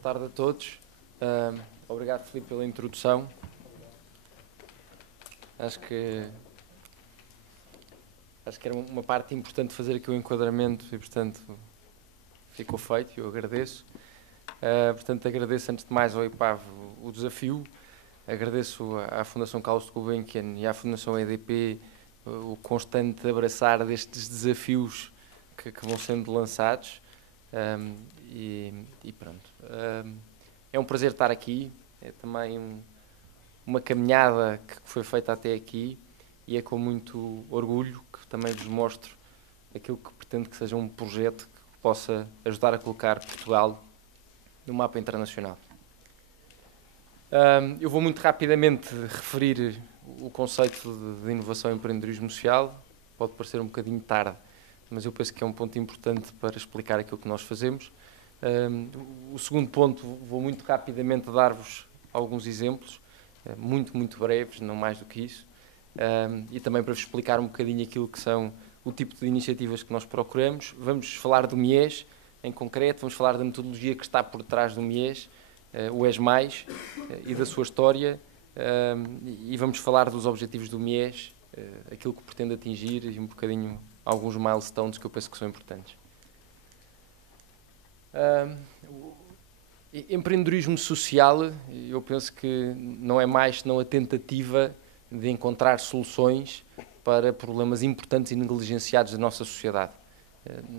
Boa tarde a todos. Obrigado, Filipe, pela introdução. Acho que era uma parte importante fazer aqui o enquadramento e, portanto, ficou feito e eu agradeço. Portanto, agradeço antes de mais ao IPAV o desafio, agradeço à Fundação Carlos Gulbenkian e à Fundação EDP o constante abraçar destes desafios que vão sendo lançados. E pronto. É um prazer estar aqui, é também uma caminhada que foi feita até aqui e é com muito orgulho que também vos mostro aquilo que pretendo que seja um projeto que possa ajudar a colocar Portugal no mapa internacional. Eu vou muito rapidamente referir o conceito de inovação e empreendedorismo social. Pode parecer um bocadinho tarde, mas eu penso que é um ponto importante para explicar aquilo que nós fazemos. O segundo ponto, vou muito rapidamente dar-vos alguns exemplos, muito breves, não mais do que isso, e também para vos explicar um bocadinho aquilo que são o tipo de iniciativas que nós procuramos. Vamos falar do MIES, em concreto, vamos falar da metodologia que está por trás do MIES, o ES+, e da sua história, e vamos falar dos objetivos do MIES, aquilo que pretende atingir e um bocadinho alguns milestones que eu penso que são importantes. Empreendedorismo social, eu penso que não é mais senão a tentativa de encontrar soluções para problemas importantes e negligenciados da nossa sociedade.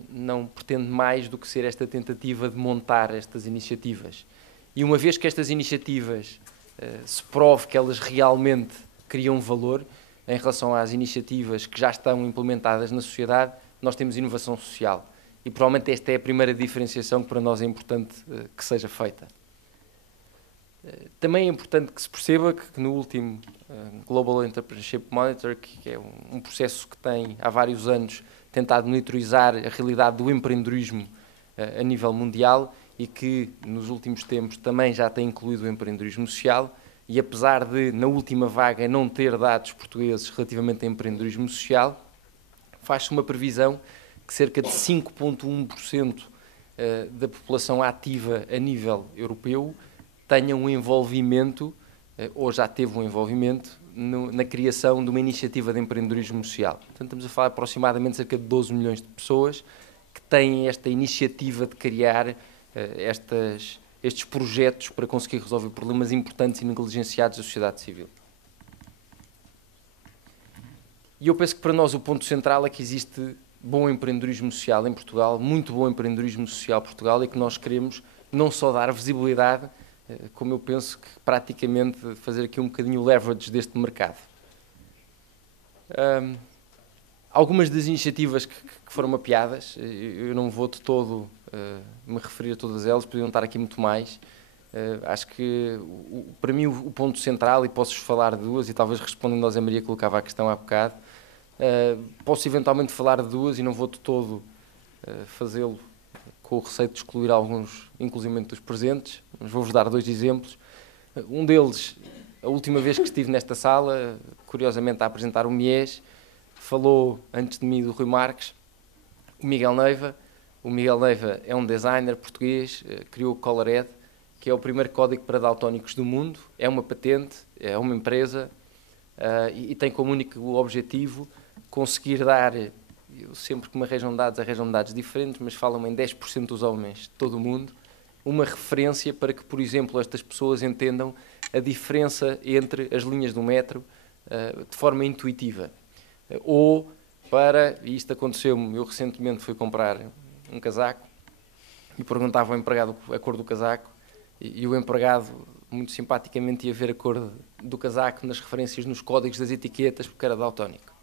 Não pretende mais do que ser esta tentativa de montar estas iniciativas. E uma vez que estas iniciativas se prove que elas realmente criam valor em relação às iniciativas que já estão implementadas na sociedade, nós temos inovação social. E provavelmente esta é a primeira diferenciação que para nós é importante que seja feita. Também é importante que se perceba que no último Global Entrepreneurship Monitor, que é um processo que tem há vários anos tentado monitorizar a realidade do empreendedorismo a nível mundial e que nos últimos tempos também já tem incluído o empreendedorismo social, e apesar de na última vaga não ter dados portugueses relativamente a empreendedorismo social, faz-se uma previsão que cerca de 5,1% da população ativa a nível europeu tenha um envolvimento, ou já teve um envolvimento, na criação de uma iniciativa de empreendedorismo social. Portanto, estamos a falar de aproximadamente cerca de 12 milhões de pessoas que têm esta iniciativa de criar estes projetos para conseguir resolver problemas importantes e negligenciados da sociedade civil. E eu penso que para nós o ponto central é que existe bom empreendedorismo social em Portugal, muito bom empreendedorismo social em Portugal, e que nós queremos não só dar visibilidade, como eu penso que praticamente fazer aqui um bocadinho o leverage deste mercado. Algumas das iniciativas que foram mapeadas, eu não vou de todo me referir a todas elas, podiam estar aqui muito mais. Acho que para mim o ponto central, e posso falar de duas, e talvez respondendo ao Zé Maria que colocava a questão há bocado, posso eventualmente falar de duas e não vou de todo fazê-lo com o receio de excluir alguns, inclusivamente dos presentes, mas vou-vos dar dois exemplos. Um deles, a última vez que estive nesta sala, curiosamente a apresentar o MIES, falou antes de mim do Rui Marques, o Miguel Neiva. O Miguel Neiva é um designer português, criou o Colored, que é o primeiro código para daltónicos do mundo, é uma patente, é uma empresa e tem como único objetivo conseguir dar, eu sempre que me arranjam dados diferentes, mas falam em 10% dos homens de todo o mundo, uma referência para que, por exemplo, estas pessoas entendam a diferença entre as linhas do metro de forma intuitiva. Ou para, e isto aconteceu-me, eu recentemente fui comprar um casaco e perguntava ao empregado a cor do casaco e o empregado muito simpaticamente ia ver a cor do casaco nas referências, nos códigos das etiquetas, porque era daltónico.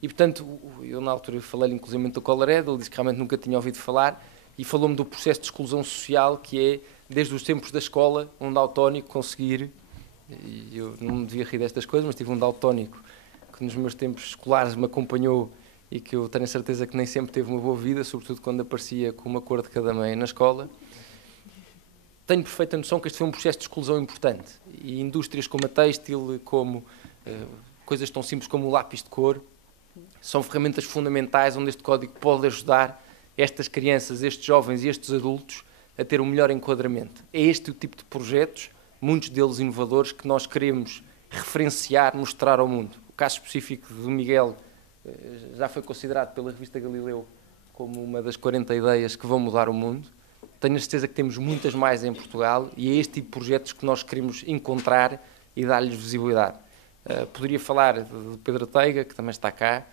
E, portanto, eu na altura falei-lhe inclusive do Colored, ele disse que realmente nunca tinha ouvido falar e falou-me do processo de exclusão social que é, desde os tempos da escola, um daltónico conseguir, e eu não me devia rir destas coisas, mas tive um daltónico que nos meus tempos escolares me acompanhou e que eu tenho a certeza que nem sempre teve uma boa vida, sobretudo quando aparecia com uma cor de cada meia na escola. Tenho perfeita noção que este foi um processo de exclusão importante e indústrias como a têxtil, como coisas tão simples como o lápis de cor, são ferramentas fundamentais onde este código pode ajudar estas crianças, estes jovens e estes adultos a ter um melhor enquadramento. É este o tipo de projetos, muitos deles inovadores, que nós queremos referenciar, mostrar ao mundo. O caso específico do Miguel já foi considerado pela revista Galileu como uma das 40 ideias que vão mudar o mundo. Tenho a certeza que temos muitas mais em Portugal e é este tipo de projetos que nós queremos encontrar e dar-lhes visibilidade. Poderia falar de Pedro Teiga, que também está cá.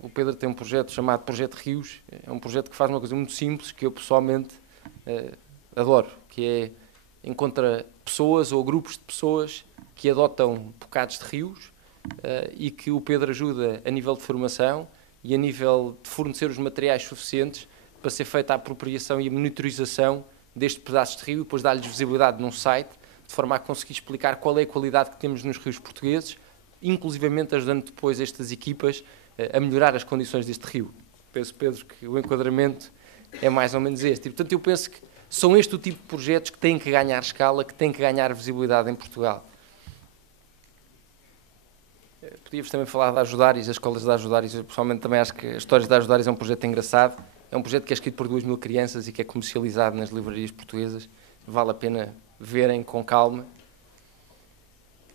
O Pedro tem um projeto chamado Projeto Rios. É um projeto que faz uma coisa muito simples, que eu pessoalmente adoro, que é encontra pessoas ou grupos de pessoas que adotam bocados de rios e que o Pedro ajuda a nível de formação e a nível de fornecer os materiais suficientes para ser feita a apropriação e a monitorização destes pedaços de rio e depois dar-lhes visibilidade num site, de forma a conseguir explicar qual é a qualidade que temos nos rios portugueses, inclusivamente ajudando depois estas equipas a melhorar as condições deste rio. Penso, Pedro, que o enquadramento é mais ou menos este. E, portanto, eu penso que são este o tipo de projetos que têm que ganhar escala, que têm que ganhar visibilidade em Portugal. Podíamos também falar de Ajudares, as escolas de Ajudares. Eu pessoalmente também acho que as histórias de Ajudares é um projeto engraçado. É um projeto que é escrito por 2.000 crianças e que é comercializado nas livrarias portuguesas. Vale a pena verem com calma.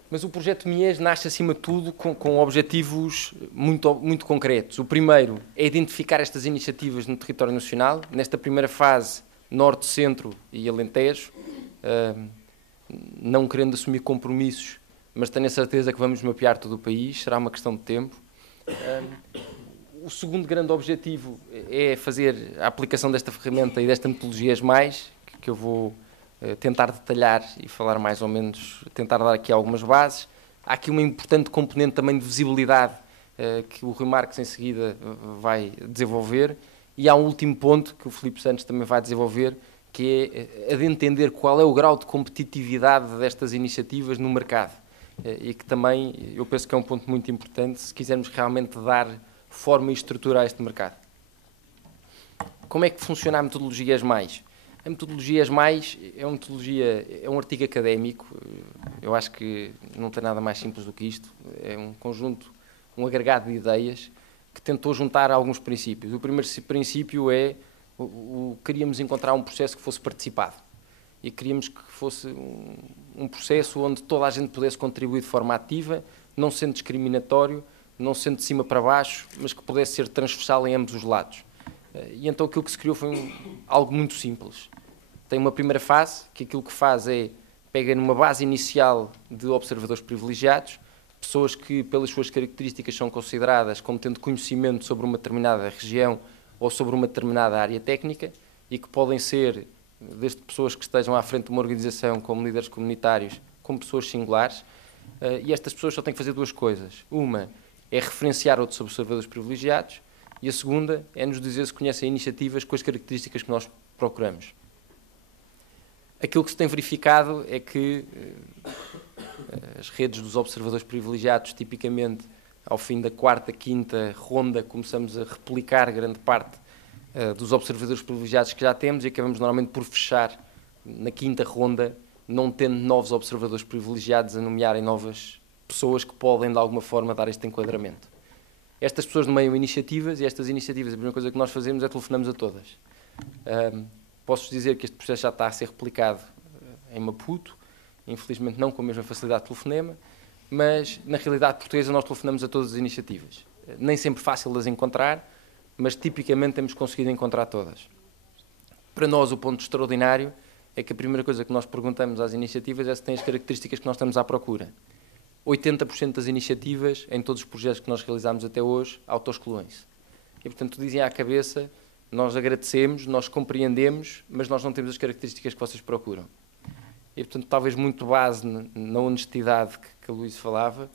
Mas o projeto Mies nasce, acima de tudo, com objetivos muito concretos. O primeiro é identificar estas iniciativas no território nacional. Nesta primeira fase, Norte, Centro e Alentejo, não querendo assumir compromissos, mas tenho a certeza que vamos mapear todo o país, será uma questão de tempo. O segundo grande objetivo é fazer a aplicação desta ferramenta e desta metodologia ESMAIS, que eu vou tentar detalhar e falar mais ou menos, tentar dar aqui algumas bases. Há aqui uma importante componente também de visibilidade que o Rui Marques em seguida vai desenvolver, e há um último ponto que o Filipe Santos também vai desenvolver, que é a de entender qual é o grau de competitividade destas iniciativas no mercado, e que também eu penso que é um ponto muito importante se quisermos realmente dar forma e estrutura a este mercado. Como é que funciona a metodologia ESMAIS? A metodologia ESMAIS é um artigo académico, eu acho que não tem nada mais simples do que isto, é um conjunto, um agregado de ideias que tentou juntar alguns princípios. O primeiro princípio é, queríamos encontrar um processo que fosse participado e queríamos que fosse um processo onde toda a gente pudesse contribuir de forma ativa, não sendo discriminatório, não sendo de cima para baixo, mas que pudesse ser transversal em ambos os lados. E então aquilo que se criou foi algo muito simples. Tem uma primeira fase, que aquilo que faz é, pega numa base inicial de observadores privilegiados, pessoas que pelas suas características são consideradas como tendo conhecimento sobre uma determinada região ou sobre uma determinada área técnica e que podem ser, desde pessoas que estejam à frente de uma organização como líderes comunitários, como pessoas singulares, e estas pessoas só têm que fazer duas coisas. Uma é referenciar outros observadores privilegiados e a segunda é nos dizer se conhecem iniciativas com as características que nós procuramos. Aquilo que se tem verificado é que as redes dos observadores privilegiados, tipicamente, ao fim da quarta, quinta ronda, começamos a replicar grande parte dos observadores privilegiados que já temos e acabamos normalmente por fechar na quinta ronda, não tendo novos observadores privilegiados a nomearem novas pessoas que podem, de alguma forma, dar este enquadramento. Estas pessoas nomeiam iniciativas e estas iniciativas, a primeira coisa que nós fazemos é telefonamos a todas. Posso dizer que este processo já está a ser replicado em Maputo, infelizmente não com a mesma facilidade de telefonema, mas na realidade portuguesa nós telefonamos a todas as iniciativas. Nem sempre fácil de as encontrar, mas tipicamente temos conseguido encontrar todas. Para nós o ponto extraordinário é que a primeira coisa que nós perguntamos às iniciativas é se têm as características que nós estamos à procura. 80% das iniciativas, em todos os projetos que nós realizamos até hoje, autoexcluem-se. E, portanto, dizem à cabeça, nós agradecemos, nós compreendemos, mas nós não temos as características que vocês procuram. E, portanto, talvez muito base na honestidade que a Luís falava,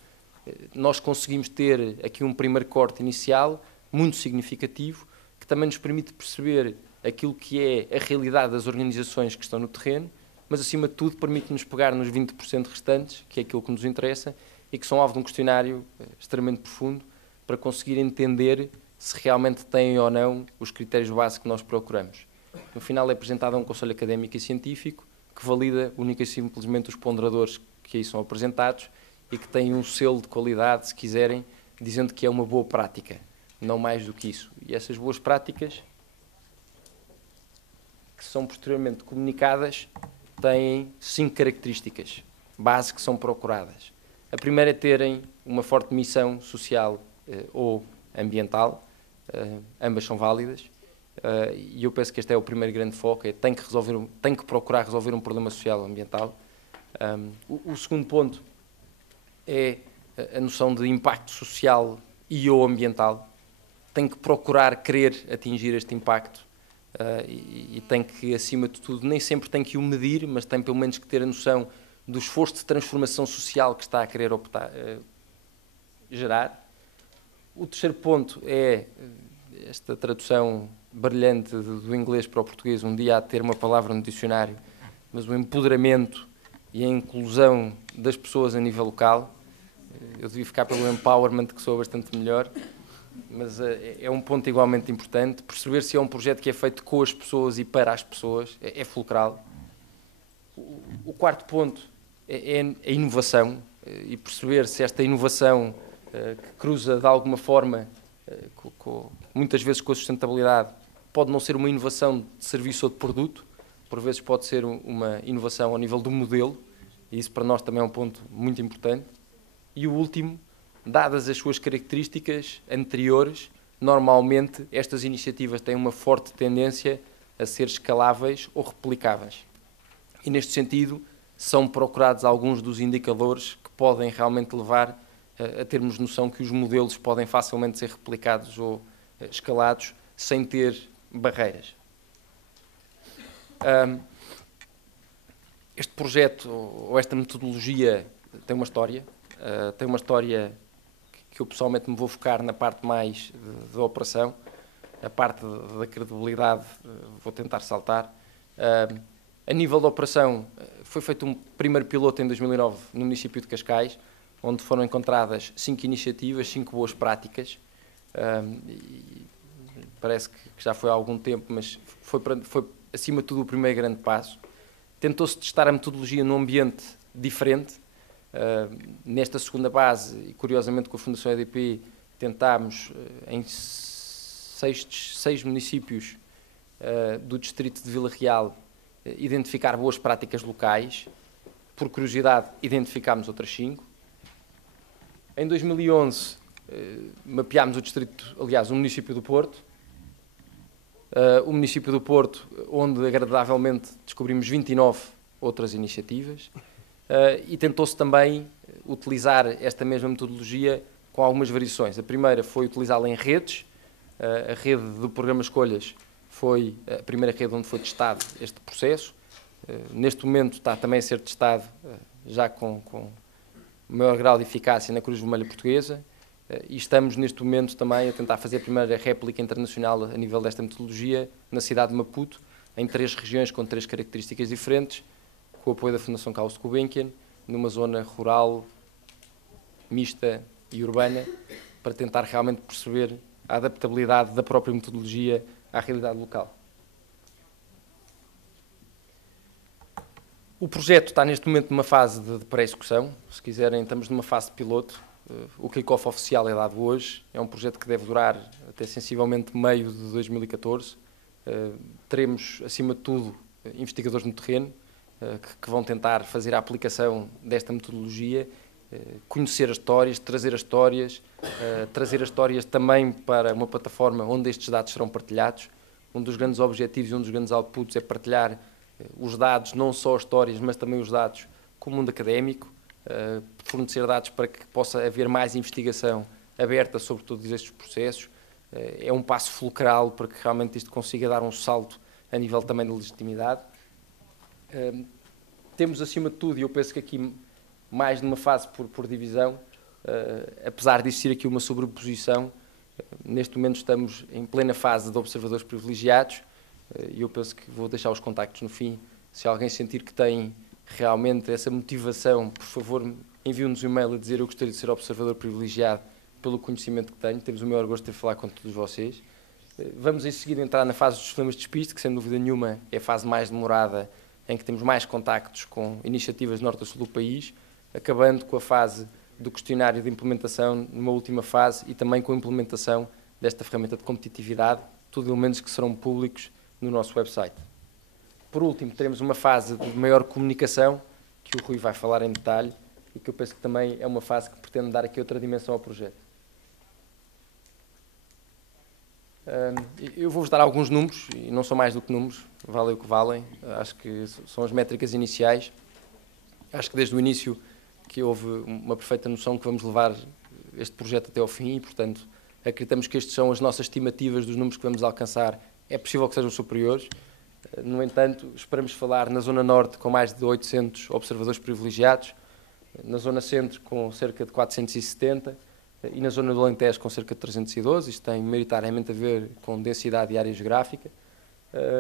nós conseguimos ter aqui um primeiro corte inicial, muito significativo, que também nos permite perceber aquilo que é a realidade das organizações que estão no terreno, mas, acima de tudo, permite-nos pegar nos 20% restantes, que é aquilo que nos interessa, e que são alvo de um questionário extremamente profundo, para conseguir entender se realmente têm ou não os critérios base que nós procuramos. No final é apresentado a um conselho académico e científico, que valida única e simplesmente os ponderadores que aí são apresentados e que têm um selo de qualidade, se quiserem, dizendo que é uma boa prática, não mais do que isso. E essas boas práticas que são posteriormente comunicadas têm 5 características base que são procuradas. A primeira é terem uma forte missão social ou ambiental, ambas são válidas, e eu penso que este é o primeiro grande foco, é tem que procurar resolver um problema social ou ambiental. O segundo ponto é a noção de impacto social e ou ambiental. Tem que procurar querer atingir este impacto e tem que, acima de tudo, nem sempre tem que o medir, mas tem pelo menos que ter a noção do esforço de transformação social que está a querer gerar. O terceiro ponto é esta tradução brilhante do inglês para o português, um dia há de ter uma palavra no dicionário, mas o empoderamento e a inclusão das pessoas a nível local. Eu devia ficar pelo empowerment, que soa bastante melhor, mas é um ponto igualmente importante. Perceber se é um projeto que é feito com as pessoas e para as pessoas é fulcral. O quarto ponto é a inovação e perceber se esta inovação que cruza de alguma forma, muitas vezes com a sustentabilidade, pode não ser uma inovação de serviço ou de produto, por vezes pode ser uma inovação ao nível do modelo, e isso para nós também é um ponto muito importante. E o último, dadas as suas características anteriores, normalmente estas iniciativas têm uma forte tendência a ser escaláveis ou replicáveis. E neste sentido, são procurados alguns dos indicadores que podem realmente levar a termos noção que os modelos podem facilmente ser replicados ou escalados sem ter barreiras. Este projeto ou esta metodologia tem uma história que eu pessoalmente me vou focar na parte mais da operação, a parte da credibilidade vou tentar saltar. A nível da operação, foi feito um primeiro piloto em 2009 no município de Cascais, onde foram encontradas 5 iniciativas, 5 boas práticas. Parece que já foi há algum tempo, mas foi acima de tudo o primeiro grande passo. Tentou-se testar a metodologia num ambiente diferente. Nesta segunda base, e curiosamente com a Fundação EDP, tentámos em 6 municípios do distrito de Vila Real identificar boas práticas locais. Por curiosidade, identificámos outras 5. Em 2011, mapeámos o município do Porto. O município do Porto, onde agradavelmente descobrimos 29 outras iniciativas. E tentou-se também utilizar esta mesma metodologia com algumas variações. A primeira foi utilizá-la em redes. A rede do programa Escolhas foi a primeira rede onde foi testado este processo. Neste momento está também a ser testado, já com maior grau de eficácia, na Cruz Vermelha Portuguesa. E estamos neste momento também a tentar fazer a primeira réplica internacional a nível desta metodologia na cidade de Maputo, em 3 regiões com 3 características diferentes, com o apoio da Fundação Carlos Gulbenkian, numa zona rural, mista e urbana, para tentar realmente perceber a adaptabilidade da própria metodologia à realidade local. O projeto está neste momento numa fase de pré-execução. Se quiserem, estamos numa fase de piloto. O kick-off oficial é dado hoje. É um projeto que deve durar até sensivelmente meio de 2014. Teremos, acima de tudo, investigadores no terreno que vão tentar fazer a aplicação desta metodologia, conhecer as histórias, trazer as histórias também para uma plataforma onde estes dados serão partilhados. Um dos grandes objetivos e um dos grandes outputs é partilhar os dados, não só as histórias, mas também os dados com o mundo académico, fornecer dados para que possa haver mais investigação aberta sobre todos estes processos. É um passo fulcral para que realmente isto consiga dar um salto a nível também de legitimidade. Temos, acima de tudo, e eu penso que aqui mais numa fase por divisão, apesar de existir aqui uma sobreposição, neste momento estamos em plena fase de observadores privilegiados, e eu penso que vou deixar os contactos no fim. Se alguém sentir que tem realmente essa motivação, por favor, envie-nos um e-mail a dizer: eu gostaria de ser observador privilegiado pelo conhecimento que tenho. Temos o maior gosto de falar com todos vocês. Vamos em seguida entrar na fase dos sistemas de despiste, que sem dúvida nenhuma é a fase mais demorada, em que temos mais contactos com iniciativas do norte a sul do país, acabando com a fase do questionário de implementação, numa última fase, e também com a implementação desta ferramenta de competitividade, tudo elementos que serão públicos no nosso website. Por último, teremos uma fase de maior comunicação, que o Rui vai falar em detalhe, e que eu penso que também é uma fase que pretende dar aqui outra dimensão ao projeto. Eu vou-vos dar alguns números, e não são mais do que números, valem o que valem, acho que são as métricas iniciais. Acho que desde o início que houve uma perfeita noção que vamos levar este projeto até ao fim e, portanto, acreditamos que estas são as nossas estimativas dos números que vamos alcançar. É possível que sejam superiores. No entanto, esperamos falar na Zona Norte com mais de 800 observadores privilegiados, na Zona Centro com cerca de 470 e na Zona do Alentejo com cerca de 312. Isto tem maioritariamente a ver com densidade e área geográfica.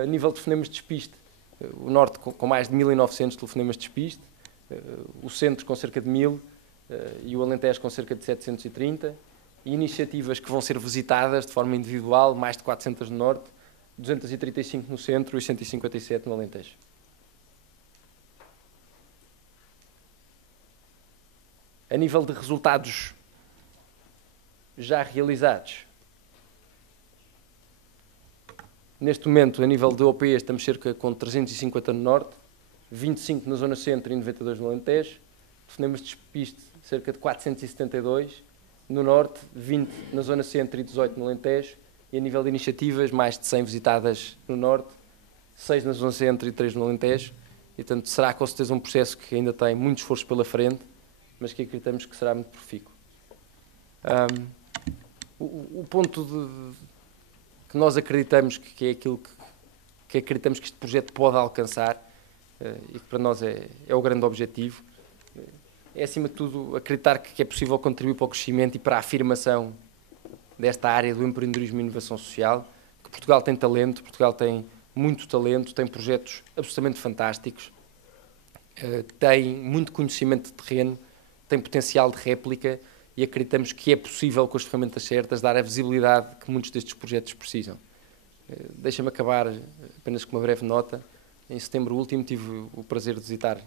A nível de telefonemas de despiste, o Norte com mais de 1.900 telefonemas de despiste, o Centro com cerca de 1.000 e o Alentejo com cerca de 730. E iniciativas que vão ser visitadas de forma individual, mais de 400 no Norte, 235 no Centro e 157 no Alentejo. A nível de resultados já realizados, neste momento, a nível de OPs, estamos cerca com 350 no Norte, 25 na Zona Centro e 92 no Alentejo, telefonemas de despiste, cerca de 472, no Norte, 20 na Zona Centro e 18 no Alentejo, e a nível de iniciativas, mais de 100 visitadas no Norte, 6 na Zona Centro e 3 no Alentejo, e portanto será com certeza um processo que ainda tem muito esforço pela frente, mas que acreditamos que será muito profícuo. O ponto que nós acreditamos que é aquilo que acreditamos que este projeto pode alcançar, e que para nós é o grande objetivo, é acima de tudo acreditar que é possível contribuir para o crescimento e para a afirmação desta área do empreendedorismo e inovação social, que Portugal tem talento, Portugal tem muito talento, tem projetos absolutamente fantásticos, tem muito conhecimento de terreno, tem potencial de réplica e acreditamos que é possível, com as ferramentas certas, dar a visibilidade que muitos destes projetos precisam. Deixa-me acabar apenas com uma breve nota. Em setembro último tive o prazer de visitar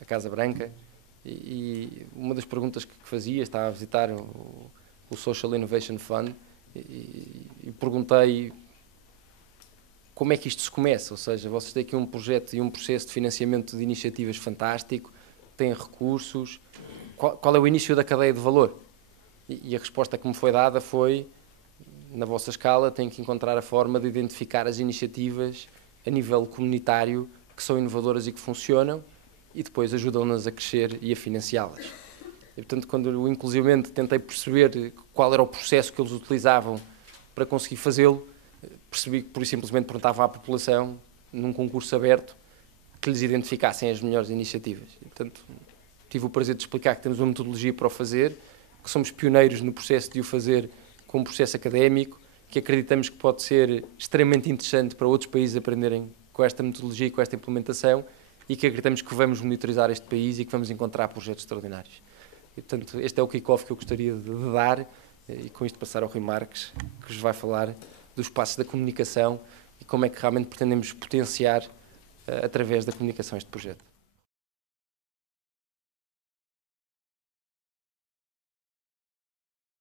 a Casa Branca e uma das perguntas que fazia, estava a visitar o Social Innovation Fund e perguntei como é que isto se começa, ou seja, vocês têm aqui um projeto e um processo de financiamento de iniciativas fantástico, têm recursos, qual é o início da cadeia de valor? E a resposta que me foi dada foi, na vossa escala, têm que encontrar a forma de identificar as iniciativas a nível comunitário que são inovadoras e que funcionam e depois ajudam-nas a crescer e a financiá-las. E, portanto, quando eu inclusivamente tentei perceber qual era o processo que eles utilizavam para conseguir fazê-lo, percebi que, por simplesmente, perguntavam à população, num concurso aberto, que lhes identificassem as melhores iniciativas. E, portanto, tive o prazer de explicar que temos uma metodologia para o fazer, que somos pioneiros no processo de o fazer com um processo académico, que acreditamos que pode ser extremamente interessante para outros países aprenderem com esta metodologia e com esta implementação e que acreditamos que vamos monitorizar este país e que vamos encontrar projetos extraordinários. E, portanto, este é o kick-off que eu gostaria de dar e com isto passar ao Rui Marques, que vos vai falar dos passos da comunicação e como é que realmente pretendemos potenciar através da comunicação este projeto.